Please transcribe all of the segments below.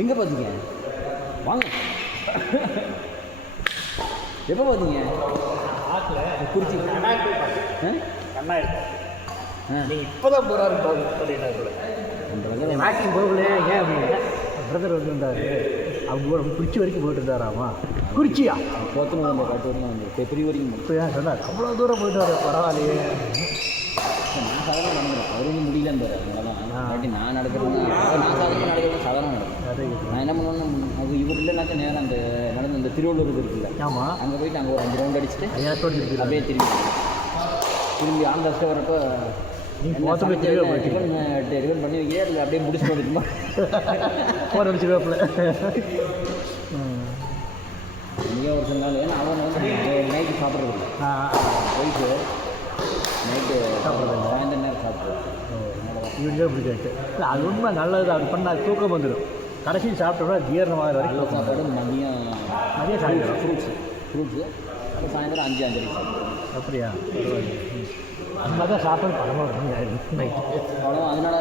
எங்கே பார்த்தீங்க? வாங்க. எப்போ பார்த்தீங்க? குறிச்சி கண்ணாயிரம் நீங்கள் இப்போ தான் போகிறாரு அப்படின்னா வாக்கிங் போகல ஏன் அப்படின்னா பிரதர் வந்துருந்தார். அவங்க குறிச்சி வரைக்கும் போட்டுருந்தாராமா. குறிச்சியா போத்தணும் அந்த காட்டு வரலாம் வந்து பெரிய வரைக்கும் இப்போ ஏன் சொன்னார் அவ்வளோ தூரம் போயிட்டு வர பரவாயில்லையே. நான் சாதாரண நடந்துறேன். அவருக்கு முடியலன்னு அதனால நான் நடக்கிறது நான் சாதாரண நடக்கிறது சாதாரண நடக்கும். நான் என்ன பண்ணுவேன்னு அது இவர் இல்லைனாக்கா நேரம் அந்த நடந்து இந்த திருவள்ளூர் இருக்குல்ல, ஆமாம், அங்கே போயிட்டு அங்கே ஒரு 5 ரவுண்ட் அடிச்சுட்டு அப்படியே திரும்பி ஆன் தஸ்ட்டு வரப்போ ரிவன் பண்ணி வைக்கிறே அதில் அப்படியே முடிச்சுட்டு வந்துக்குமா ஃபோன் அடிச்சுருவாப்புல. இங்கே ஒரு சில நாள் அவன் வந்து நைட்டு சாப்பிட்றது இல்லை, போயிட்டு நைட்டு சாப்பிட்றது சாயந்தரம் நேரம் சாப்பிட்றோம். இவனுக்கே பிடிக்காது. இல்லை அது உண்மை நல்லது. அது பண்ணால் தூக்கம் வந்துடும். கடைசி சாப்பிட்டோம்னா ஜீரணமாக வரைக்கும் சாப்பாடு மதியம் சாப்பிடுவோம். ஃப்ரூட்ஸு அப்புறம் சாயந்தரம் 5-5:30 சாப்பிடுவோம். அப்படியா? அந்த மாதிரி தான் சாப்பாடு பழமாக நைட்டு அவ்வளோ. அதனால்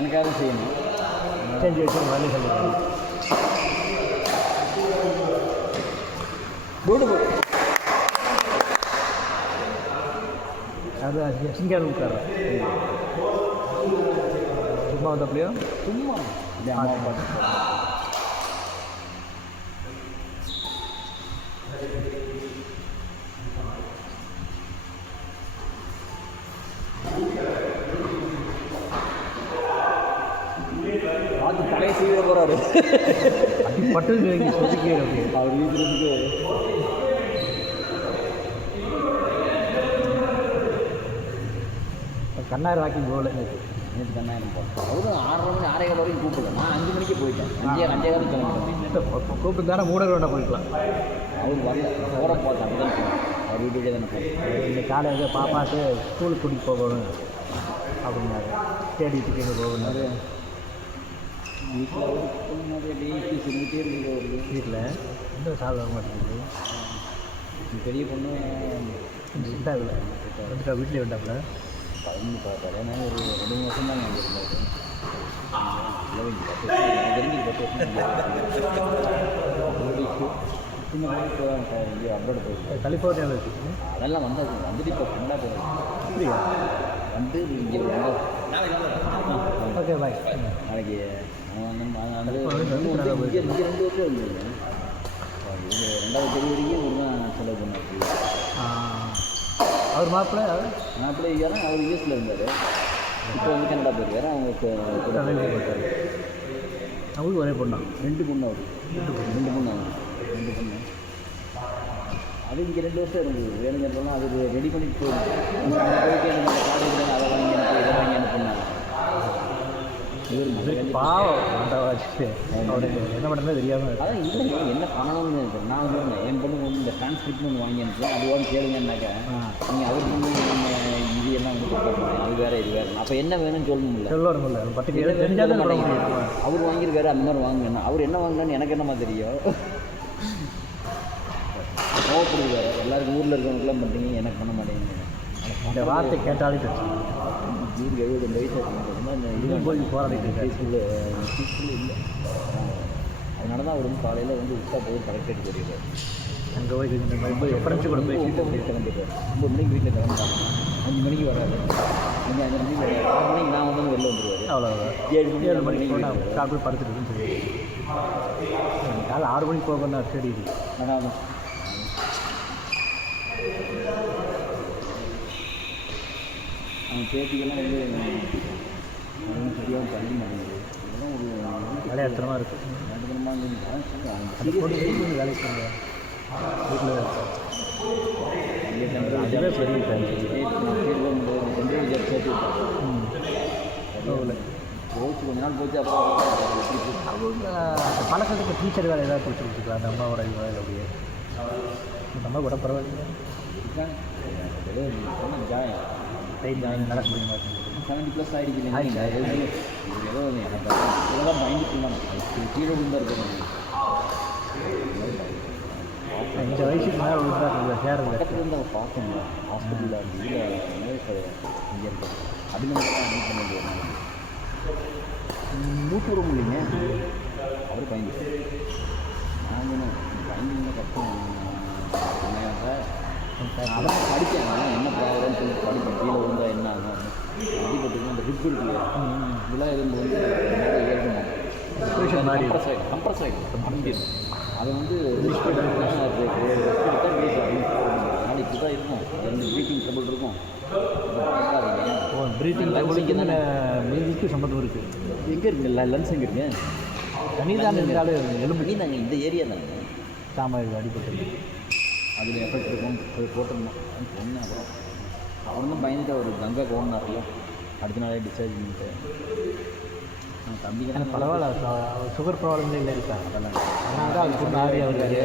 எனக்காக செய்யணும். செஞ்சு வச்சு வேலையை சொல்லுவாங்க. அது சிங்காரம் உட்கார சும்மா வந்தப்படியோ சும்மா அம்மாவை பார்த்து தலையை செய்ய போகிறாரு. பட்டு சொதுக்கி அவர் வீட்டுக்கு கண்ணாயிரம் வாக்கிங் போகல. நேற்று கண்ணாயிரம் போகிறேன். அவரும் 6:30 மணி 6:15 வரைக்கும் கூப்பிடல. நான் 5 மணிக்கு போயிட்டேன். 5:30 கிளம்பிட்டேன். கூப்பிட்டு தானே 3 ரவுண்டாக போய்க்கலாம். அவர் வரல. போகிற பார்த்தேன். அப்படி தான் அவர் வீட்டுக்கே தானே போகிறேன். இந்த காலையில் பாப்பாட்டு ஸ்கூலுக்கு கூட்டிகிட்டு போகணும் அப்படின்னாரு. தேடிட்டு எங்கே போகணுன்னாரு. வீட்டில் டெய்லி சொல்லிகிட்டே இருக்குது. அவருக்கு வீட்டில் இன்னும் சாப்பிட வர மாட்டேங்குது. பெரிய பொண்ணு சிட்டாவில் வந்துட்டா வீட்டிலே வேண்டாப்புல. கல்யாணம் ஒரு 2 வருஷம் தான் அங்கே இருந்தார். 10 வருஷம் சின்ன இங்கே அப்ரோடு போயிருக்கு. கலிஃபோர்னியாவில் இருக்குது. அதெல்லாம் வந்துட்டு இப்போ ஃப்ரெண்டாக போகிறேன். அப்படியா? வந்து இங்கே ஓகே பாய். நாளைக்கு இங்கே 2 வருஷம் இருந்தது. இது 2வது பெரிய வரைக்கும் ஒரு தான் செலவு பண்ணார். அவர் மாப்பிள்ளை இருக்காரு. அவர் யூஎஸில் இருந்தார். இப்போ வந்து கனடா போயிருக்காரு. அவங்களுக்கு அவங்களுக்கு ஒரே பொண்ணா? 2 பொண்ணு. அவர் 2 பொண்ணு. அவர் 2 பொண்ணு. அது இங்கே 2 வருஷம் இருந்தது. வேணுங்க சொன்னால் அது ரெடி பண்ணிட்டு போயிடுச்சு. போயிட்டு எனக்கு காலேஜில் அதை வாங்கி அனுப்பி இதை வாங்கி அனுப்புனாங்க. பாவம் அவருக்கு என்ன பண்ணுறதே தெரியாமல். அதான் இல்லைங்க என்ன பண்ணணும்னு நான் வந்து என் பொண்ணு வந்து இந்த டிரான்ஸ்கிரிப்ட்னு ஒன்று வாங்கி அனுப்பி அது வாங்கி கேளுங்கன்னாக்கா நீங்கள் அவர் பொண்ணு இது எல்லாம் வந்து கொடுத்துருப்பாங்க. அது வேறு இது வேறு. அப்போ என்ன வேணும்னு சொல்லணும்ல. சொல்லணும்ல. பர்டிகுலர் தெரிஞ்சாலும் அவர் வாங்கியிருக்காரு அந்த மாதிரி வாங்கினா அவர் என்ன வாங்கினான்னு எனக்கு என்னமா தெரியும். கோவப்படுவார். எல்லாருக்கும் ஊரில் இருக்கிறவங்களுக்குலாம் பண்ணுறீங்க, எனக்கு பண்ண மாட்டேங்குது. இந்த வார்த்தை கேட்டாலே தெரியும். 70 வயசு இந்த இது போய் போராடிட்டு பீஸ்ஃபுல்லு இல்லை. அதனால தான் அவர் வந்து காலையில் வந்து உட்கா போய் கலெக்டரேட் போயிடுவார். அங்கே போய் இந்த மாதிரி ஃப்ரெண்ட்ஸு கூட போய் 9 மணிக்கு கிளம்பிடுவார். 9 மணிக்கு வீட்டில் கிளம்பிட்டாங்க. 5 மணிக்கு வராது. நீங்கள் 5 மணிக்கு 6 மணிக்கு நான் வந்து வெளில வந்துடுவார். அவ்வளோதான். 7 மணிக்கு காப்பி படுத்துட்டுன்னு சொல்லி காலை 6 மணிக்கு போகணும். சரி அதான் அவங்க பேத்திக்கெல்லாம் வந்து சரியாக பள்ளி மாட்டேங்குது. இதெல்லாம் ஒரு விளையாட்டுத்தனமாக இருக்குது. விளையாட்டுத்தனமாக வேலைக்கு சொல்லுவேன். வீட்டில் அதுவே பெரிய சேர்த்து போச்சு. கொஞ்ச நாள் போச்சு. அப்புறம் அவங்க பழக்கத்துக்கு டீச்சர் வேலை ஏதாவது பிடிச்சி கொடுத்துக்கலாம். அந்த அம்மாவோட இது வேலை அப்படியே இந்த அம்மா கூட பரவாயில்ல. நடக்க முடிய மாட்டேங்குது. 70+ ஆகிடுச்சு. ஏதோ எனக்கு இதெல்லாம் பயந்துட்டு இருந்தாங்க. கீழே விழுந்தா இருக்கு. இந்த வயசுக்கு மேலே விழுந்தா சேரல. பக்கத்தில் இருந்து அவங்க பார்க்கணும். ஹாஸ்பிட்டலில் அந்த இதில் இங்கே இருக்குது. அபிநந்தெல்லாம் அட்மிட் பண்ண வேண்டிய 100 ரூம் இல்லைங்க. அவர் பயந்து நான் பயந்து கஷ்டம் அதான் படித்தேன் என்ன ப்ராப்ளம்னு சொல்லி படிப்பேன் கீழே விழுந்தா என்ன ஆகும் அடிப்பட்டு அந்த ரிப் இருக்கு இதெல்லாம் எதுவும் வந்து ஏற்கணும் கம்ப்ரஸ் ஆகிடும் முடிஞ்சிடும் அதை வந்து நாளைக்கு தான் இருக்கும் ரெண்டு ப்ரீத்திங் ட்ரபிள் இருக்கும் ப்ரீத்திங் ட்ரபிளுக்கு மியூசிக்கு சம்மந்தம் இருக்குது எங்கே இருக்குங்க லன்ஸ் எங்கே இருக்குங்க தனி தான் இருந்தாலும் எலும்பு நீ தாங்க இந்த ஏரியா தாங்க சாமான் அடிப்பட்டு அதில் எஃபெக்ட் இருக்கும் போய் போட்டிருந்தோம் சொன்னேன் அப்புறம் தான் பயந்துட்டு ஒரு கங்கா போனார்ல அடுத்த நாளே டிஸ்சார்ஜ் பண்ணிட்டு தம்பிக்கு பரவாயில்ல சுகர் ப்ராப்ளம் இல்லை இருக்கா அதெல்லாம் அதனால தான் அது ஃபுட் ஆடி அவருக்கு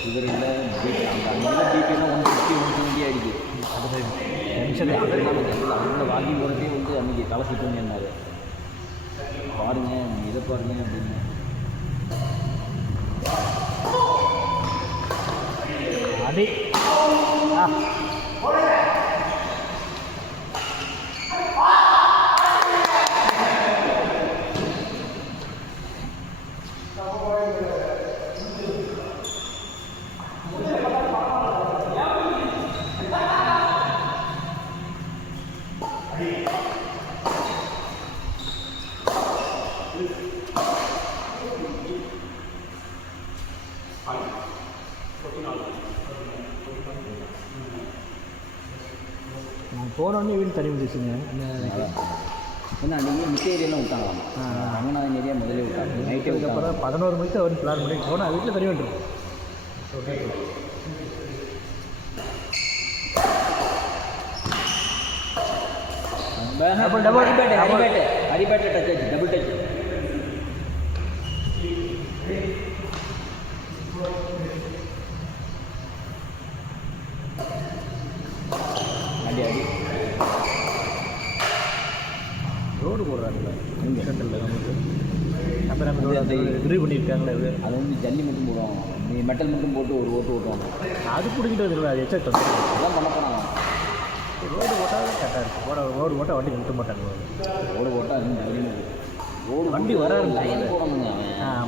சுகர் இல்லை பிபி அந்த பிபினா 150 120 ஆகிடுச்சு அது டென்ஷன் அவங்களோட வாக்கிங் போகிறதே வந்து அன்றைக்கி தலை சுற்றுங்கன்னாரு பாருங்கள் இதை பாருங்க அப்படின்னு அடி நான் போனோடனே வீடு தனி வந்துச்சுங்க ஏன்னா நீங்கள் மித்த ஏரியாலாம் விட்டாங்களாம் ரங்கநாதன் ஏரியா முதலே விட்டாங்க நைட்டே அப்புறம் 11 மணிக்கு அவர் பிளான் பண்ணி போனால் வீட்டில் தனி வந்துடும் ஹரிபேட்டை டச் ஆச்சு டபுள் டச் அடி அடி ரோடு போடுறாங்கல்ல சென்டரில் நமக்கு அப்புறம் நம்ம அந்த ரிவ்யூ பண்ணியிருக்காங்களே அது வந்து ஜல்லி மட்டும் போடுவாங்க நீ மெட்டல் மட்டும் போட்டு ஒரு ஓட்டு ஓட்டுவாங்க அது பிடிக்கிட்டு வந்துருவேன் அது எச்சா அதான் பண்ண போனாங்க ரோடு போட்டால் கரெக்டாக இருக்கும் ரோடு போட்டால் வண்டி நிறுத்த மாட்டாங்க ரோடு போட்டால் அது ஜல்லி ரோடு வண்டி வர லைன் போடணுங்க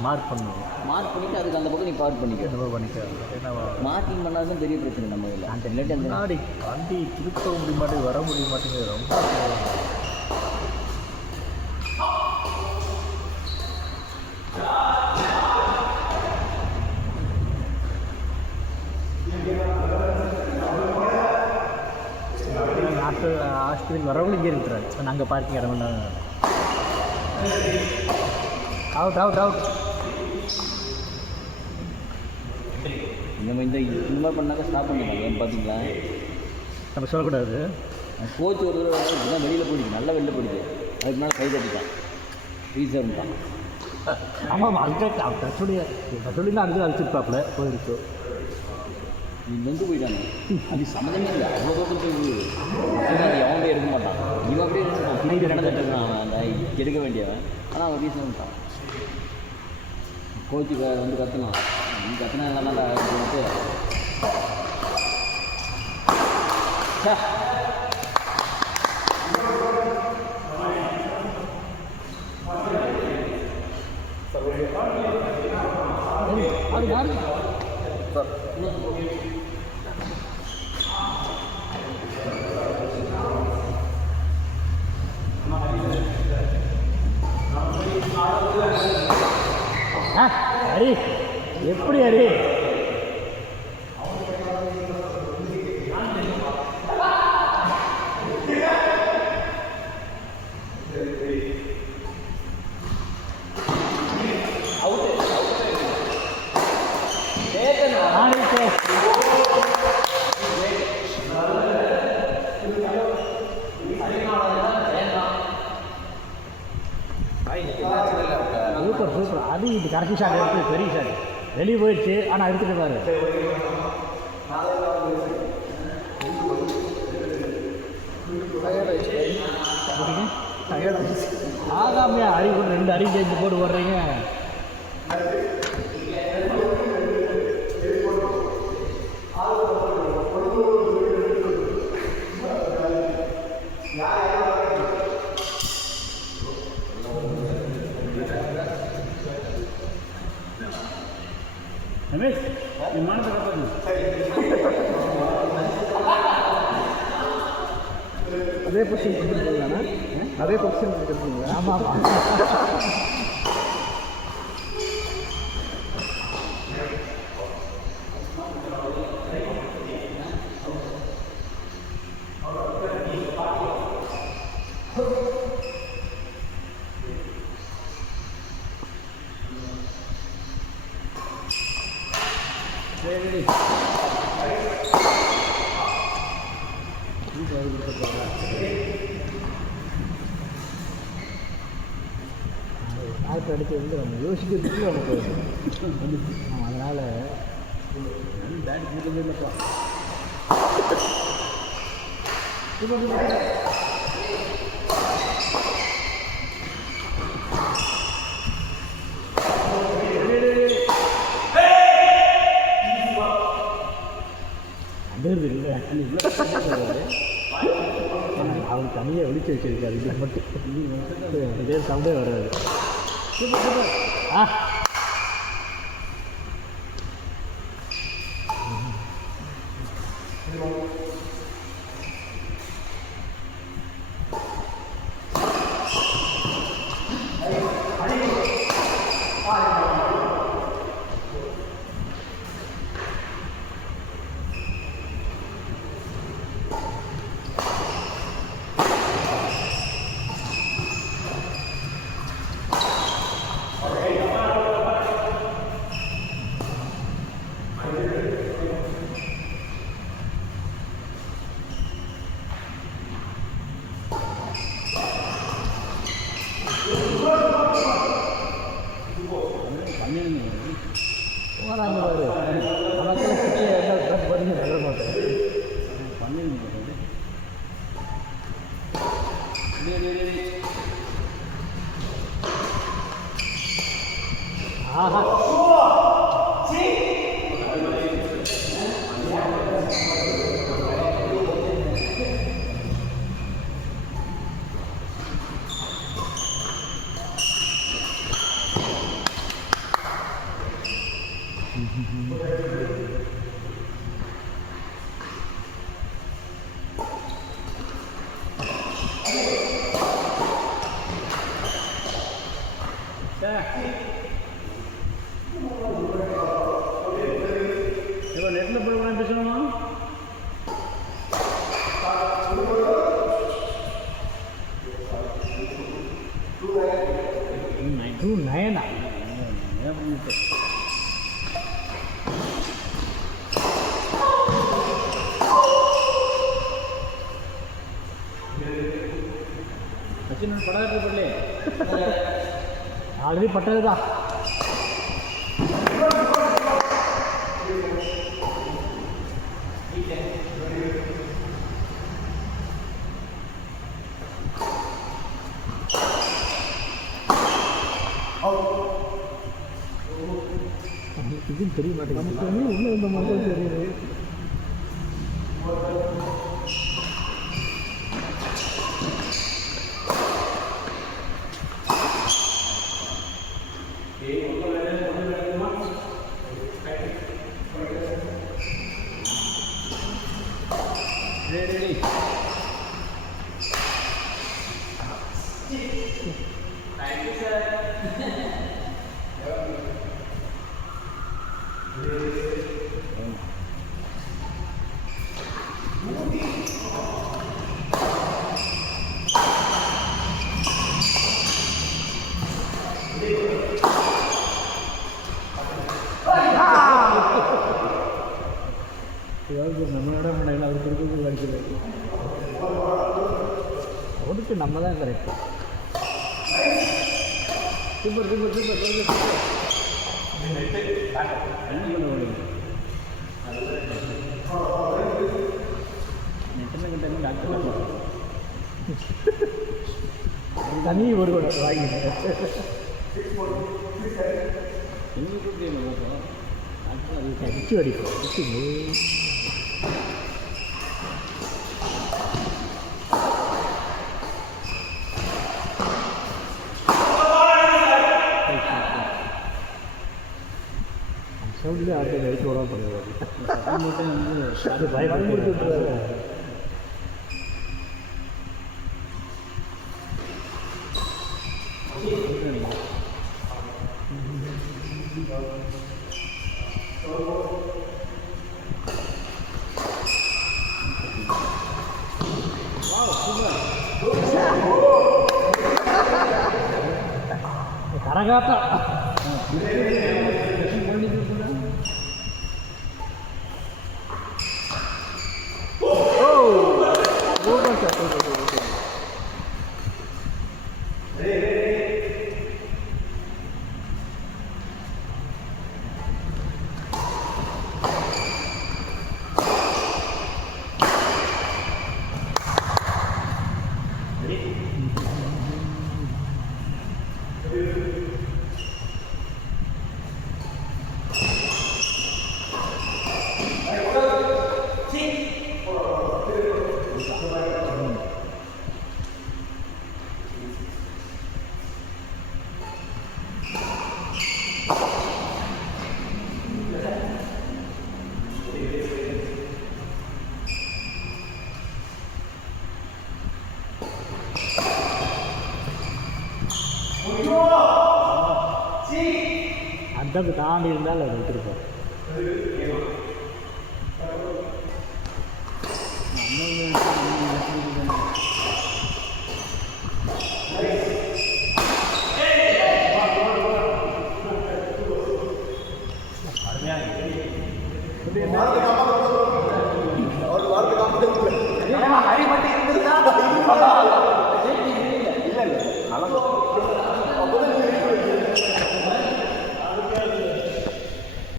மார்க் பண்ணணும் மார்க் பண்ணிவிட்டு அதுக்கு அந்த பக்கம் நீ பார்க் பண்ணிக்க இந்த பண்ணிக்க என்ன மார்க்கிங் பண்ணாதான் பெரிய பிரச்சனை நம்ம இதில் அந்த ரிலேட் முன்னாடி வண்டி திருப்ப முடிய மாட்டேங்குது வர முடிய மாட்டேங்குது ரொம்ப ஹாஸ்பிட்டல் வரவங்களும் இங்கே இருக்கிறாரு நாங்கள் பார்க்கிங் இடம் அவுட் அவுட் அவுட் இந்த மாதிரி பண்ணாக்க ஸ்டாப் பண்ணுவாங்க பார்த்தீங்களா நம்ம சொல்லக்கூடாது கோச் ஒரு தடவை இப்படிதான் வெளியில் போயிடுச்சு நல்லா வெளியில் போயிடுச்சு அதுக்கு மேலே கை தட்டிட்டான் ரீசர்ன்ட்டான் ஆமாம் அதுக்கு சொல்லி தான் அதுக்கு அழிச்சிருப்பாப்புல போயிருக்கு நீ நொந்து போயிட்டாங்க அது சம்மந்தமே இல்லை அவ்வளோ தூரத்துக்கு அது அவன் எடுக்க மாட்டான் இவன் அப்படியே பின்னாடி நடந்துட்டு அவன் அந்த எடுக்க வேண்டியவன் ஆனால் அவன் ரீசன்ட்டான் கோச்சு வந்து கற்றுனான் நீ கற்றுனா நல்லா சொல்லிட்டு அது யாரு சார் ஹரி எப்படி ஹரி சூப்பர் சூப்பர் அது இது கடைசி ஷாட் எடுத்து பெரிய ஷாட் வெளியே போயிடுச்சு ஆனால் எடுத்துட்டு பாரு ஆகாமையா அடி போட்டு 2 அடி சேர்ந்து போட்டு போடுறீங்க ரமேஷ் விமானத்தை காப்பாற்று. அதே பொசிஷன் கொடுத்துருக்கீங்களா? அதே பொசிஷன் கொடுத்துருக்கீங்களா? ஆமாம் ஆமாம். சரி ஆயிரத்தி அடித்து வந்து நம்ம யோசிக்கிறதுக்கு நமக்கு அதனால் பேட் போட்டதே இல்லைப்பா. இல்லை அவர் தனியாக ஒழிச்சு வச்சிருக்காரு. இது மட்டும் இதே சவுண்டே வராது. ஆ போகிறாங்க பாரு. நமக்கு சுற்றி ட்ரெஸ் பண்ணி நல்ல மாட்டேன் பண்ணிருங்க. ஆஹா இப்போ நெட்டில் போய் வேணா பேசணுமா? டூ நயனா படாது படலே ஆல்ரெடி பட்டது தான். இதுவும் தெரிய மாட்டேங்குது. ஒன்றும் இந்த மாதிரி தெரியுது. நம்மளோட முன்னாடி அவர் கொடுத்து வடிக்கிறது அவருக்கு நம்ம தான் correct. Super super super super தனி ஒரு வாங்கி அடிச்சு அடிக்கும். சவுண்ட்லேயே அடுத்த எடுத்து விடாம பண்ணுவாங்க. மட்டும் வந்து அது பயப்படுத்தி கரகாட்டம். அந்த தாண்டி இருந்தால் அதை எடுத்துருப்போம். இல்லை